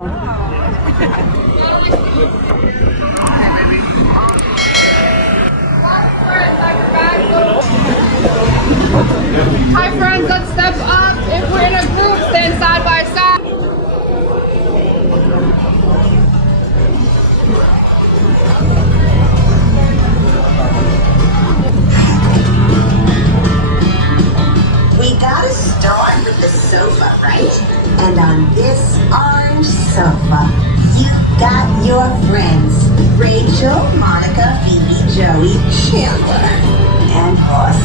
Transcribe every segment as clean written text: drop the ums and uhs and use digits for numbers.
Hi friends, let's step up. If we're in a group, stand side by side. We gotta start with the sofa, right? And on this orange sofa, you got your friends. Rachel, Monica, Phoebe, Joey, Chandler, and Ross.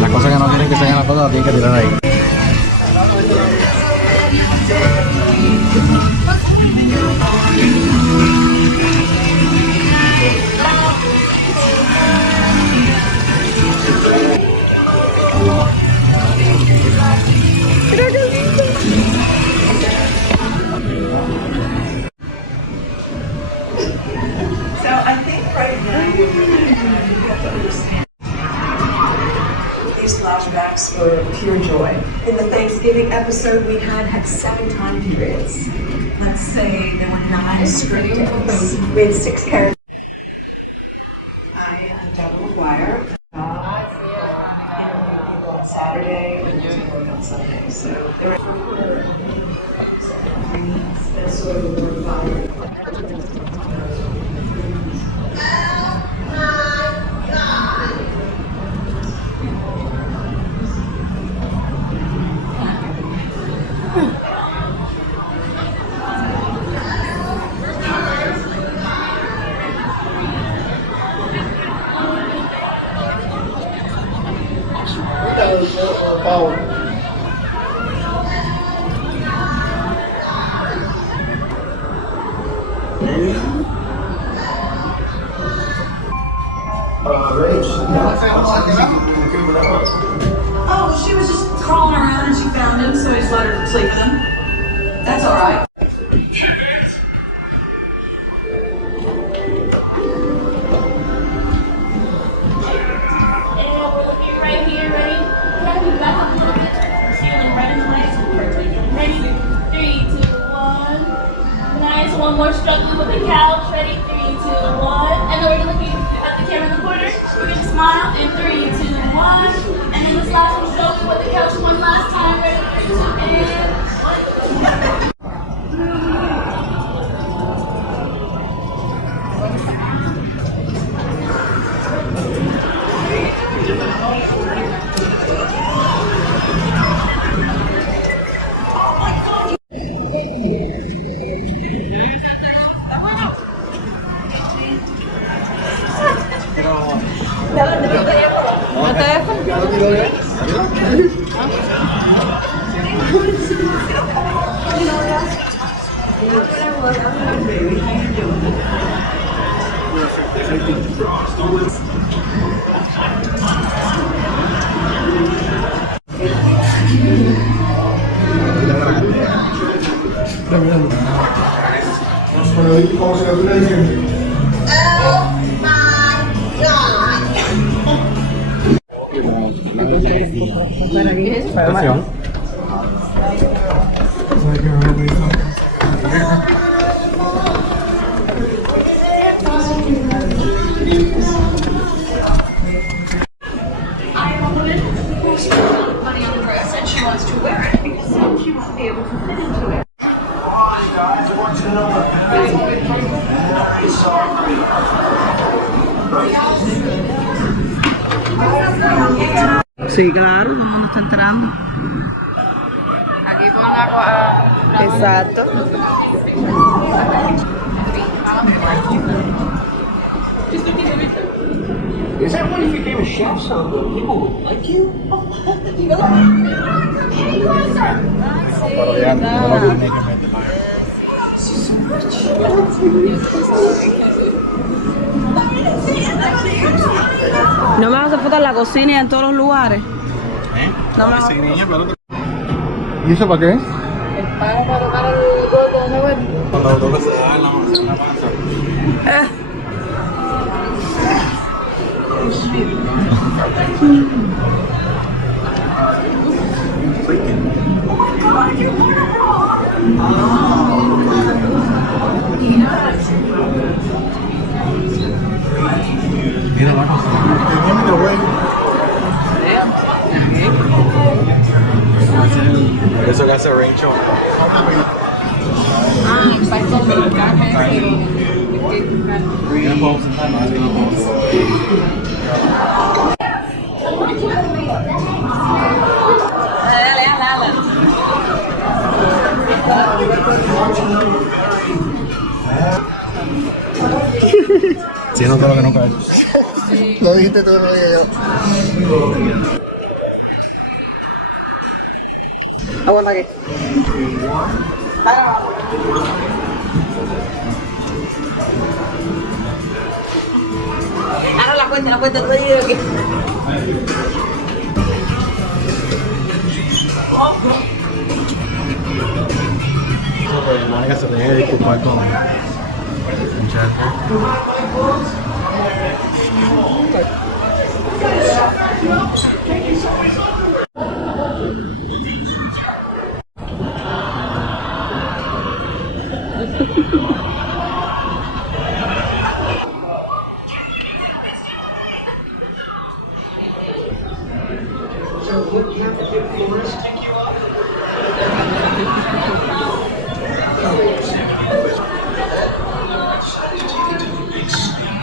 Las cosas que no quieren que se hagan las fotos las tienen que tirar ahí. So I think right now you have to understand. These flashbacks were pure joy. In the Thanksgiving episode we had 7 time periods. Let's say there were 9 script days. We had 6 characters. I am a double wire. On Saturday and work on Sunday. So there were that's sort of the fire. Oh, she was just crawling around and she found him, so he just let her sleep with him. That's all right. And we're looking right here, ready? Grab you back up a little bit. Feeling right in the legs. Ready? 3, 2, 1. Nice. One more struggling with the couch. Ready? 3, 2, 1. And then we're looking at the camera in the corner. We're gonna smile. And 3, 2, 1. And then this last one, struggling with the couch one last time. Ready? 3, 2, and 1. Perdición. Money on the dress and she wants to wear it because she won't be able to fit into it. Sí, claro, todo el mundo está entrando. Aquí con la Exacto. Is that when you became a chef so that people would like you? ¿No me vas a hacer fotos en la cocina y en todos los lugares? ¿Eh? No me vas a... ¿Y eso para qué? El pájaro ¿dónde voy? Con los dos que se dan en la masa. Mira la cosa. Eso que hace Rachel. Para colocar Siento todo lo que nunca he hecho. Lo dijiste tú, lo dije yo. Aguanta aquí. Ahora la cuenta, todo el video aquí. Pues Mónica se tenía que disculpar con muchachos.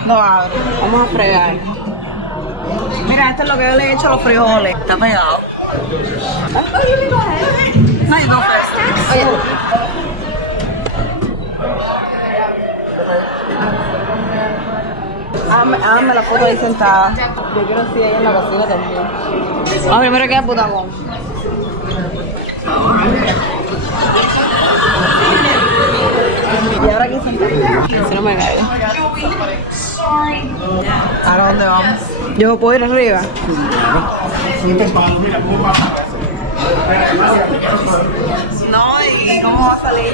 No abre. Vamos a fregar. Mira, esto es lo que yo le he hecho a los frijoles. Está pegado. No, you go first. Oye. Hágame la foto ahí sentada. Yo quiero así ahí en la cocina también. Vamos, primero queda putagón. Y ahora aquí sentada. Si no me cae. ¿Ahora dónde vamos? ¿Yo puedo ir arriba? No, ¿y cómo va a salir?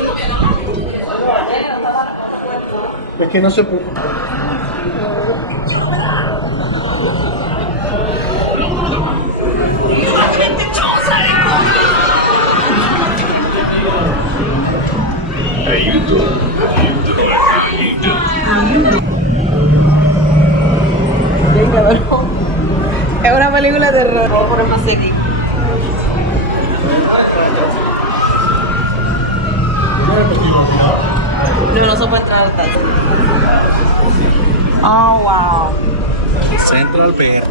Es que no se pudo. Es una película de terror. Voy a poner más aquí. No se puede entrar al taxi. Oh, wow. Central PR.